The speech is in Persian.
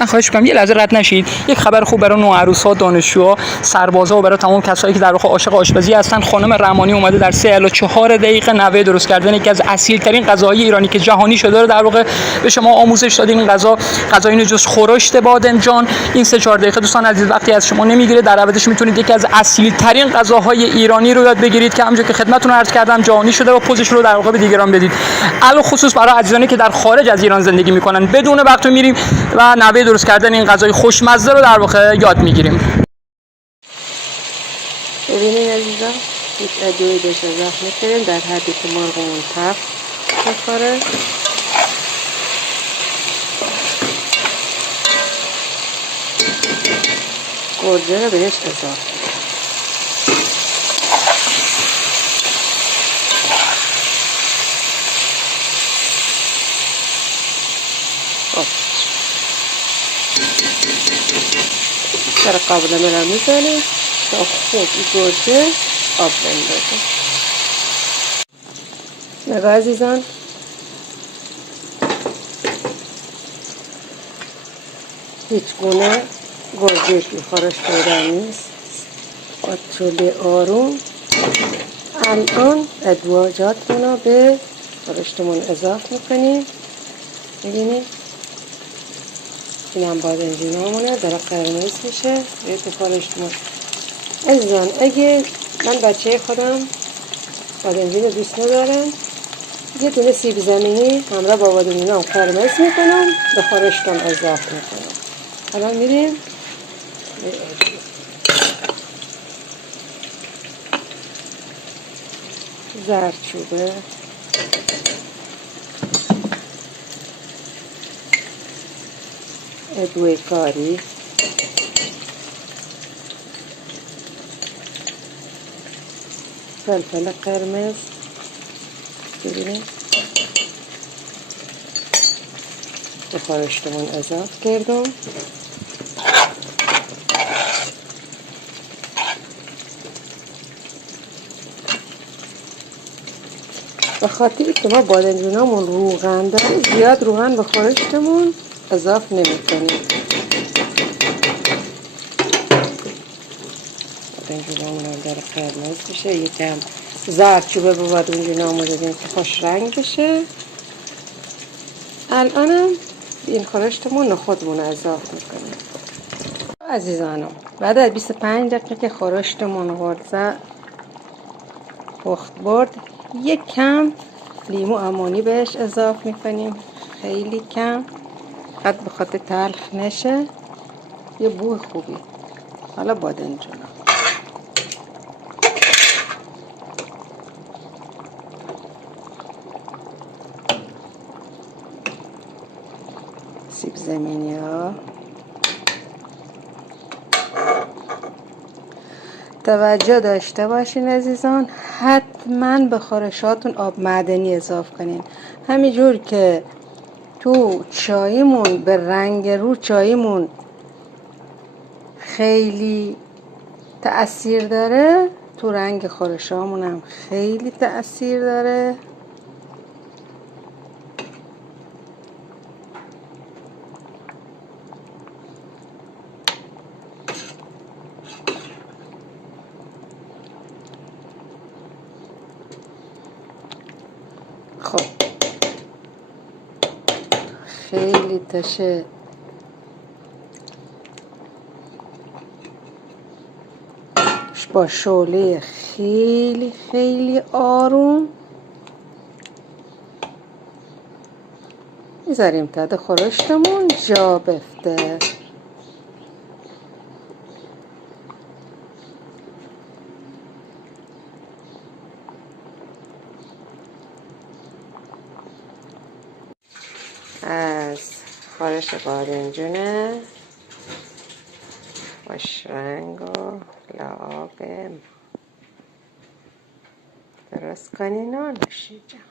من خواهش می‌کنم یه لحظه رد نشید. یک خبر خوب برای نوعروس‌ها، دانشجوها، سربازا و برای تمام کسایی که در واقع عاشق آشپزی هستن. خانم رحمانی اومده در 3 الی 4 دقیقه نحوه درست کردن یکی از اصیل‌ترین غذاهای ایرانی که جهانی شده رو در واقع به شما آموزش دادیم. این غذایی نیست جز خورشت بادمجان. این 3-4 دقیقه دوستان عزیز وقتی از شما نمیگیره، در عوضش میتونید یکی از اصیل‌ترین غذاهای ایرانی رو یاد بگیرید که همونجوری که خدمتتون عرض کردم جهانی شده و پوزش رو در واقع به دیگران بدید. علاوه خصوص برای عزیزانی که در خارج از ایران زندگی میکنن، بدون وقت میریم و نحوه درست کردن این غذای خوشمزه رو در واقع یاد میگیریم. ببینید عزیزان، هیچ ادویه‌ای بهش اضافه نکنیم، در حدی که مرغمون تفت بخوره. گوجه رو بهش اضافه. سر قابل رو میزنیم تا خوب این گوجه آب بندازه. نگاه عزیزان، هیچ گونه گوجه توی خورش پیدا نیست. آتشولی آروم. الان ادویه‌جاتمون رو به خورشتمون اضافه میکنیم. ببینید این هم بادمجونامونه داره قرمز میشه به تو خورشتمون. عزیزان اگه من بچه خودم بادمجون دوست ندارم، یه دونه سیب زمینی همراه با بادمجونام قرمز میکنم به خورشتم اضافه میکنم. الان میریم زردچوبه، ادویه کاری، فلفل قرمز، ببینید به خورشتمون اضافه کردم. به خاطری که ما بادمجونامون روغن داره، زیاد روغن به خورشتمون اضافه نمی‌کنیم. بادمجونامون هم داره قرمز میشه، یکم زردچوبه به بادمجونامون دادیم که خوش رنگ بشه. الانم این خورشتمون نخودمون اضافه میکنیم. عزیزانم بعد از 25 دقیقه که خورشتمون پخت برد، یک کم لیمو امونی بهش اضافه میکنیم، خیلی کم، قد به خاطر تلخ نشه، یه بوی خوبی. حالا بادمجون سیب زمینی ها، توجه داشته باشین عزیزان، حتما به خورشاتون آب معدنی اضافه کنین. همینجور که تو چایمون به رنگ رو چایمون خیلی تأثیر داره، تو رنگ خورشامون هم خیلی تأثیر داره. خب خیلی تشه با شعله خیلی خیلی آروم میذاریم تا خورشتمون جا بفته. از خورش بادمجونه خوش رنگ و لعاب درست کنین و نوشیدن.